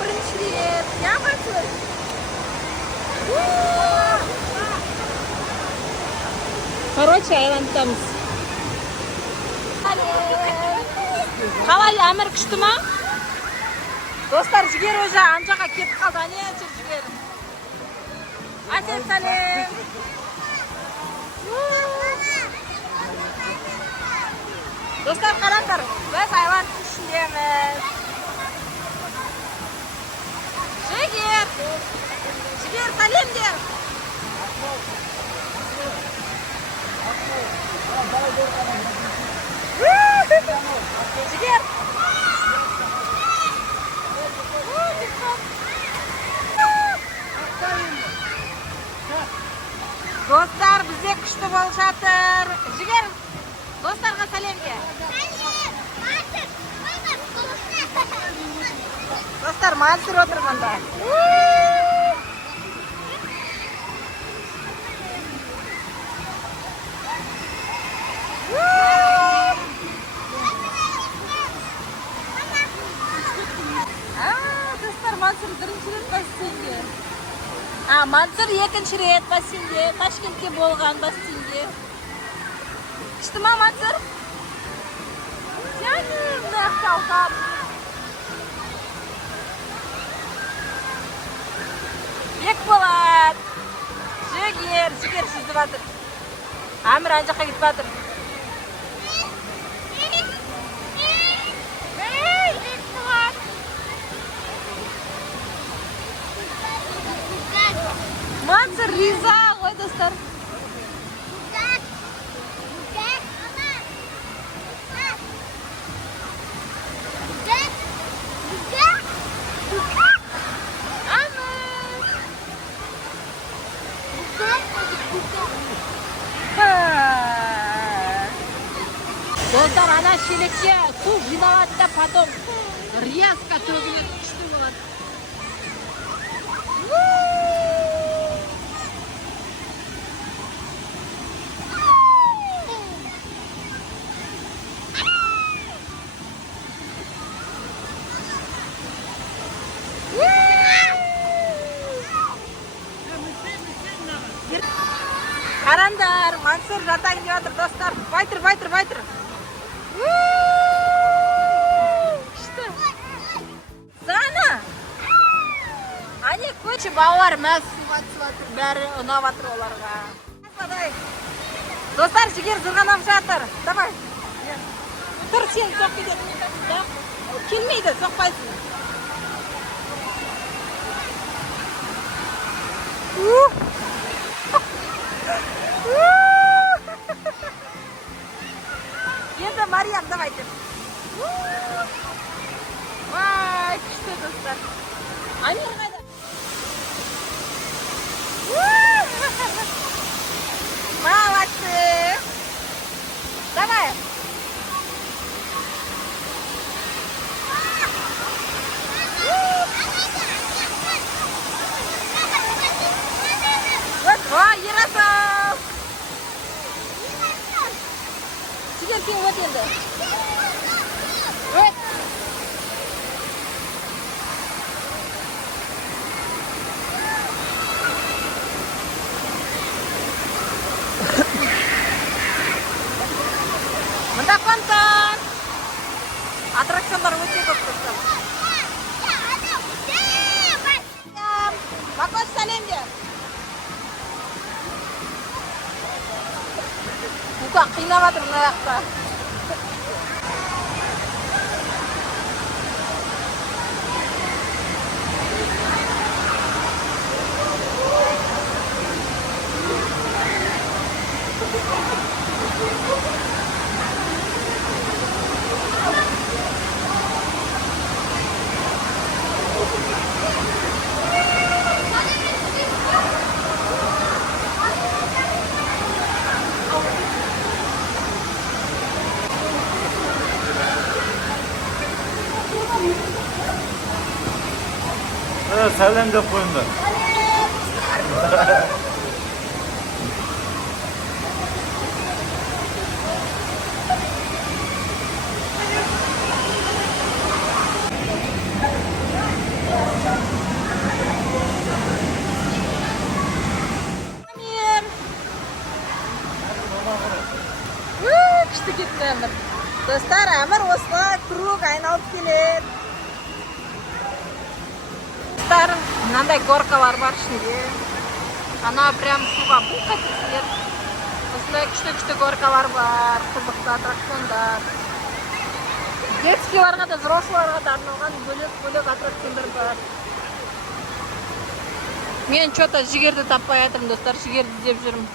birinchi reyt. Yaxshi. Короче, айландамыз. Қалай, әмір күшті ма? Достар, жігер өзі анжаға кетіп қалды. Не жүр жігер? Айтет сәлем. Достар, қараңдар. Біз айландың ішіндеміз. Жігер, сәлем дер. Жігер. Достар, бізде күшті болып жатыр. Жігер, достарға сәлемге. Достар, мансыр отырғанда. Достар, Мансыр бірінші рет бассейнге. Мансыр екінші рет бассейнге. Ташкентке болған бассейнге. Күшті ма, Мансыр? Жаным, нақ қалқап. Бек болат. Жігер жүзді батыр. Әмір ан жаққа кетіп батыр. Мансыр риза ғой, достар. Достар, ана шелекке су жиналады да, потом резко төгіледі, күшті болады. Қарандар, Мансыр жатайын деп жатыр, достар. Байтыр. Күшті. Зана. Ане көші балалар мәз суға түсіп жатыр, бәрі ұнап жатыр оларға. Достар, жігер зырғанап жатыр. Давай. Тұр, сен соқ кетеді. Келмейді, соқпайсың. Енді Мариям, давайте. Вай, күшті, достар. Амир қайда? Молодцы. Давай. Вай, Ярасов. Жігер, сен өт енді. Өт. Мында фонтан. Аттракциондар өте көп, достар. Макош, сәлем де. Бука қинап жатыр мына жақта. Sələm də qoyunda. Әмір. Достар, Әмір осылай круг айналып келеді. Достар, мынандай горкалар бар ішінде. Ана прям суға бұлқа кетеді. Осындай күшті горкалар бар, қызықты аттракциондар. Детскийларға да, взросларға да арналған бөлек аттракциондар бар. Мен что-то жігерді таппай жатырмын, достар, жігерді іздеп жүрмін.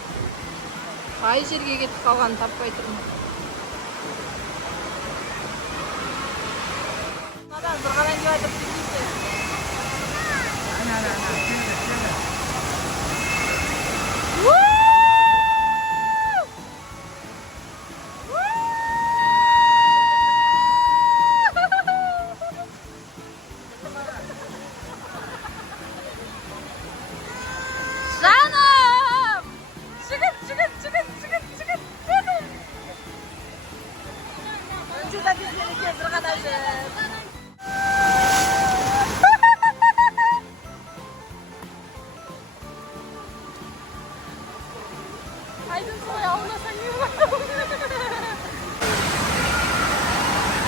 Қай жерге кетіп қалғанын таппай тұрмын. Надан зырғалайын деп айтып кетейінші. Жаным! Çıkın! Önce de biz beni gezdir arkadaşlar. Aydın soya olmasan iyi olur.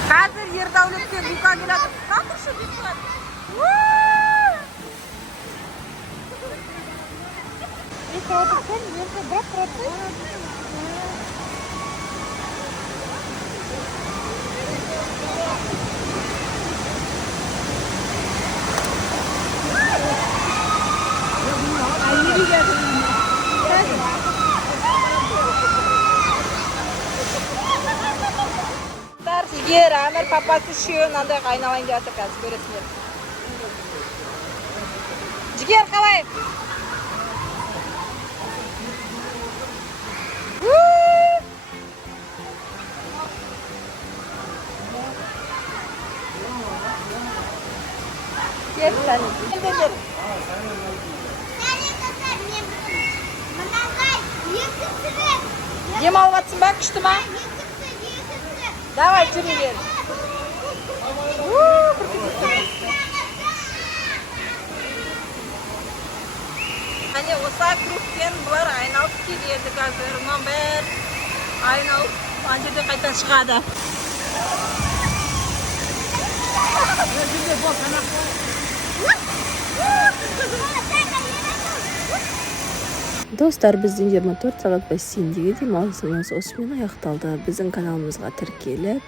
Қазір Ердәулеттен Люка келеді. Қалдыр шу Люка. Жігер, Әмір папасы үшеуі мынандай айналайын деп жатыр қазір, көресіңдер. Жігер, қалай? Кеттен. Дем алып жатсың ба, күшті ма? Давай, жүре бер. Әне осы кругпен бұлар айналып келеді қазір. Мұнан бәр айналып, ана жерде қайтан шығады. Достар, біздің 24 сағат бассейндегі демалысымыз осымен аяқталды. Біздің каналымызға тіркеліп,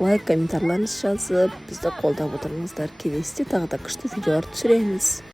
лайк, комментарларыңыз жазып, бізді қолдап отырыңыздар. Келесіде тағы да күшті видеолар түсіреміз.